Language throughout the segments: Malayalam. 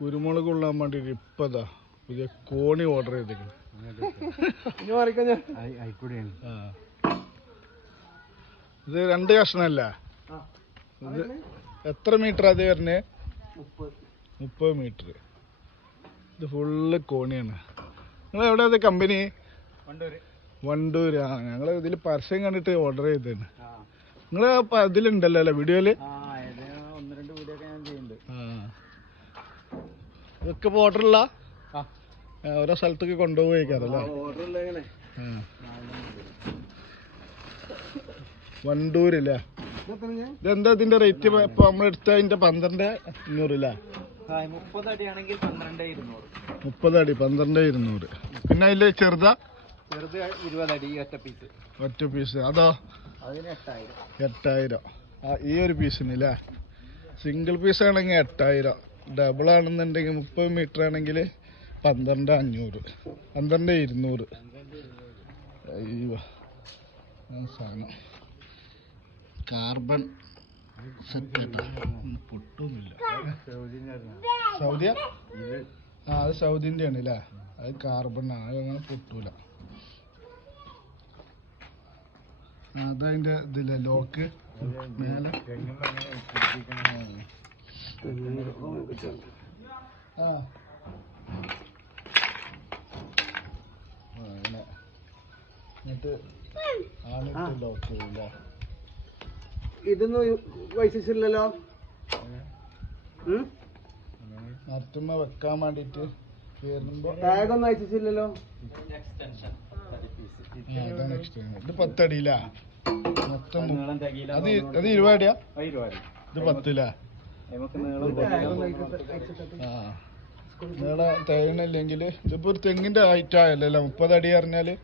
കുരുമുളക് കൊള്ളാൻ വേണ്ടിട്ട് ഇപ്പതാ പുതിയ കോണി ഓർഡർ ചെയ്തേക്കുന്നു. ഇത് 2 കഷ്ണല്ല. ഇത് എത്ര മീറ്റർ അത് വരുന്നേ? 30 മീറ്റർ. ഇത് ഫുള്ള് കോണിയാണ്. നിങ്ങൾ എവിടെയത് കമ്പനി? വണ്ടൂര്. ആ, ഞങ്ങൾ ഇതിൽ പരസ്യം കണ്ടിട്ട് ഓർഡർ ചെയ്തതാണ്. നിങ്ങൾ ഇതിലുണ്ടല്ലോ അല്ലേ വീഡിയോയില്? ഇതൊക്കെ ഓർഡറുള്ള ഓരോ സ്ഥലത്തേക്ക് കൊണ്ടുപോയിക്കാറല്ലേ? വണ്ടൂരില്ലേ? ഇതെന്താ ഇതിന്റെ റേറ്റ്? ഇപ്പൊ നമ്മളെടുത്ത അതിന്റെ 12,500 അല്ലേ? 30 അടി ആണെങ്കിൽ 12,200. 30 അടി 12,200. പിന്നെ അതില് ചെറുതാ? 20 അടി ഒറ്റ പീസ്. അതോ? അതിന് 8,000. ഈ ഒരു പീസിന് അല്ലേ? സിംഗിൾ പീസ് ആണെങ്കിൽ 8,000. ഡബിൾ ആണെന്നുണ്ടെങ്കിൽ 30 മീറ്റർ ആണെങ്കിൽ 12,500. 12,200. അയ്യോ, സാധനം കാർബൺ സെറ്റ് പൊട്ടൊന്നുമില്ല. സൗദിയാ? അത് സൗദിൻ്റെ ആണ് അല്ലേ? അത് കാർബൺ ആണ്, അത് അങ്ങനെ പൊട്ടൂല. അതതിൻ്റെ ഇതില്ലേ ലോക്ക് മേലെ. അങ്ങനെ എന്നിട്ട് ആണിട്ട് ലോക്ക് ചെയ്യില്ല. ഇതൊന്നും വൈസില്ലല്ലോ. മരത്തുമ്മ വെക്കാൻ വേണ്ടിട്ട് കേറുമ്പോ ടാഗൊന്നും അയച്ചില്ലല്ലോ. അതാണ് എക്സ്ട്രാ. ഇത് 10 അടിയിലാ മൊത്തം. അത് 20 അടിയാ? ഇത് 10 നീളം തേങ്ങയില്ലെങ്കിൽ ഇതിപ്പോ ഒരു തെങ്ങിന്റെ ഹൈറ്റ് ആയല്ലോ 30 അടി പറഞ്ഞാല്.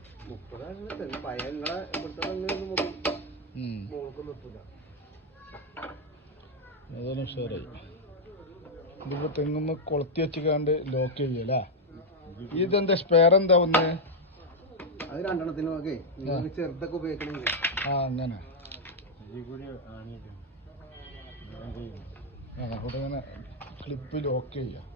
അതാണ് ഉഷാറായി. ഇതിപ്പോ തെങ്ങുമ്പോ കൊളത്തി വെച്ചിക്കാണ്ട് ലോക്ക് ചെയ്യല്ലേ? ഇതെന്താ സ്പെയർ എന്താ ഒന്ന്? അത് 2 ചെറുതൊക്കെ ഉപയോഗിക്കണമെങ്കിൽ. അങ്ങനെ അവിടെ ഇങ്ങനെ ക്ലിപ്പ് ലോക്ക് ചെയ്യാം.